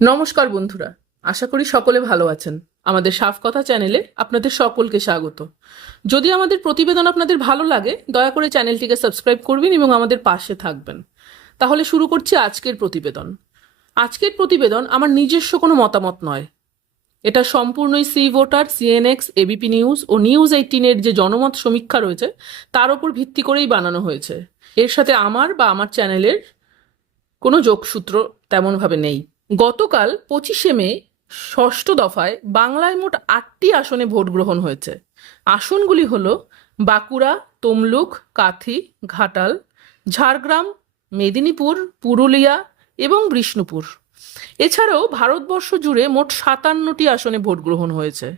নমস্কার বন্ধুরা, আশা করি সকলে ভালো আছেন। আমাদের সাফ কথা চ্যানেলে আপনাদের সকলকে স্বাগত। যদি আমাদের প্রতিবেদন আপনাদের ভালো লাগে, দয়া করে চ্যানেলটিকে সাবস্ক্রাইব করবেন এবং আমাদের পাশে থাকবেন। তাহলে শুরু করছি আজকের প্রতিবেদন। আজকের প্রতিবেদন আমার নিজস্ব কোনো মতামত নয়। এটা সম্পূর্ণই C voter CNX ABP news ও নিউজ এইটিনের যে জনমত সমীক্ষা রয়েছে, তার উপর ভিত্তি করেই বানানো হয়েছে। এর সাথে আমার বা আমার চ্যানেলের কোনো যোগসূত্র তেমনভাবে নেই। গতকাল পঁচিশে মে, ষষ্ঠ দফায় বাংলায় মোট আটটি আসনে ভোট গ্রহণ হয়েছে। আসনগুলি হল বাঁকুড়া, তমলুক, কাথি, ঘাটাল, ঝাড়গ্রাম, মেদিনীপুর, পুরুলিয়া এবং বিষ্ণুপুর। এছাড়াও ভারতবর্ষ জুড়ে মোট সাতান্নটি আসনে ভোট গ্রহণ হয়েছে।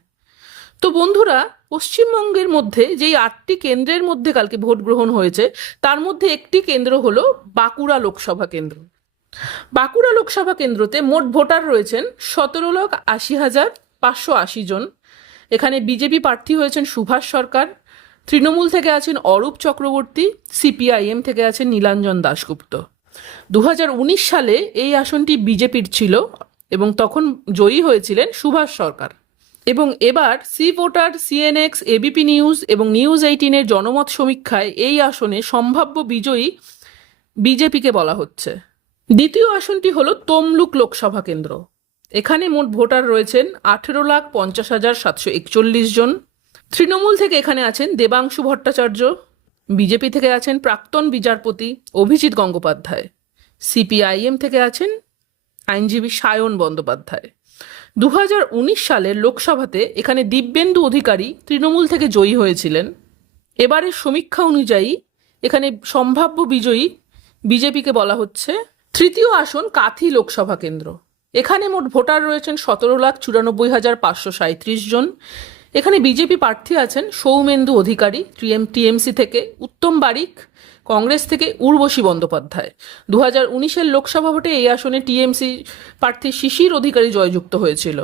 তো বন্ধুরা, পশ্চিমবঙ্গের মধ্যে যেই আটটি কেন্দ্রের মধ্যে কালকে ভোট গ্রহণ হয়েছে, তার মধ্যে একটি কেন্দ্র হলো বাঁকুড়া লোকসভা কেন্দ্র। বাঁকুড়া লোকসভা কেন্দ্রতে মোট ভোটার রয়েছেন সতেরো লাখ আশি হাজার পাঁচশো আশি জন। এখানে বিজেপি প্রার্থী হয়েছেন সুভাষ সরকার, তৃণমূল থেকে আছেন অরূপ চক্রবর্তী, সিপিআইএম থেকে আছেন নীলাঞ্জন দাশগুপ্ত। দু হাজার উনিশ সালে এই আসনটি বিজেপির ছিল এবং তখন জয়ী হয়েছিলেন সুভাষ সরকার। এবং এবার C voter, CNX ABP news এবং নিউজ এইটিনের জনমত সমীক্ষায় এই আসনে সম্ভাব্য বিজয়ী বিজেপিকে বলা হচ্ছে। দ্বিতীয় আসনটি হলো তমলুক লোকসভা কেন্দ্র। এখানে মোট ভোটার রয়েছেন আঠেরো লাখ পঞ্চাশ হাজার সাতশো একচল্লিশ জন। তৃণমূল থেকে এখানে আছেন দেবাংশু ভট্টাচার্য। বিজেপি থেকে আছেন প্রাক্তন বিচারপতি অভিজিৎ গঙ্গোপাধ্যায়। সিপিআইএম থেকে আছেন আইনজীবী সায়ন বন্দ্যোপাধ্যায়। দু হাজার উনিশ সালের লোকসভাতে এখানে দিব্যেন্দু অধিকারী তৃণমূল থেকে জয়ী হয়েছিলেন। এবারের সমীক্ষা অনুযায়ী এখানে সম্ভাব্য বিজয়ী বিজেপিকে বলা হচ্ছে তৃতীয় আসন কাথি লোকসভা কেন্দ্র। এখানে মোট ভোটার রয়েছেন সতেরো লাখ চুরানব্বই হাজার পাঁচশো সাঁত্রিশ জন। এখানে বিজেপি প্রার্থী আছেন সৌমেন্দু অধিকারী, টিএম টিএমসি থেকে উত্তম বারিক, কংগ্রেস থেকে উর্বশী বন্দ্যোপাধ্যায়। দু হাজার উনিশের লোকসভা ভোটে এই আসনে টিএমসি প্রার্থী শিশির অধিকারী জয়যুক্ত হয়েছিল।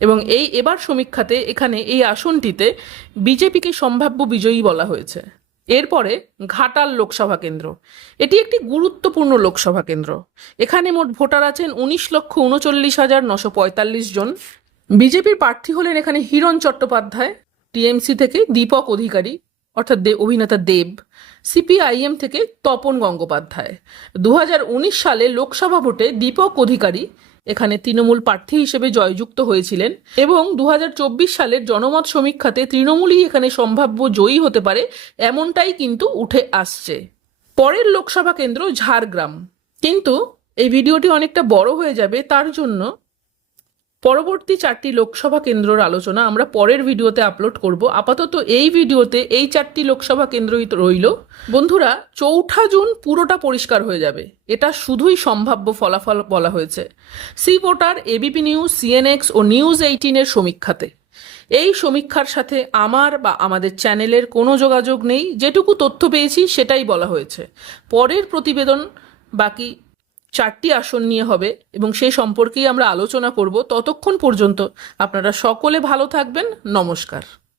এবং এই এবার সমীক্ষাতে এখানে এই আসনটিতে বিজেপিকে সম্ভাব্য বিজয়ী বলা হয়েছে। এরপরে ঘাটাল লোকসভা কেন্দ্র। এটি একটি গুরুত্বপূর্ণ লোকসভা কেন্দ্র। এখানে মোট ভোটার আছেন উনিশ লক্ষ উনচল্লিশ হাজার নশো পঁয়তাল্লিশ জন। বিজেপির প্রার্থী হলেন এখানে হিরণ চট্টোপাধ্যায়, টিএমসি থেকে দীপক অধিকারী, অর্থাৎ অভিনেতা দেব, সিপিআইএম থেকে তপন গঙ্গোপাধ্যায়। দু হাজার উনিশ সালে লোকসভা ভোটে দীপক অধিকারী এখানে তৃণমূল প্রার্থী হিসেবে জয়যুক্ত হয়েছিলেন এবং দু হাজার চব্বিশ সালের জনমত সমীক্ষাতে তৃণমূলই এখানে সম্ভাব্য জয়ী হতে পারে এমনটাই কিন্তু উঠে আসছে। পরের লোকসভা কেন্দ্র ঝাড়গ্রাম। কিন্তু এই ভিডিওটি অনেকটা বড় হয়ে যাবে তার জন্য পরবর্তী চারটি লোকসভা কেন্দ্রর আলোচনা আমরা পরের ভিডিওতে আপলোড করব। আপাতত এই ভিডিওতে এই চারটি লোকসভা কেন্দ্রই রইল। বন্ধুরা, চৌঠা জুন পুরোটা পরিষ্কার হয়ে যাবে। এটা শুধুই সম্ভাব্য ফলাফল বলা হয়েছে। C voter ABP news CNX ও নিউজ এইটিনের সমীক্ষাতে। এই সমীক্ষার সাথে আমার বা আমাদের চ্যানেলের কোনো যোগাযোগ নেই। যেটুকু তথ্য পেয়েছি সেটাই বলা হয়েছে। পরের প্রতিবেদন বাকি চারটি আসন নিয়ে হবে এবং সেই সম্পর্কেই আমরা আলোচনা করব। ততক্ষণ পর্যন্ত আপনারা সকলে ভালো থাকবেন। নমস্কার।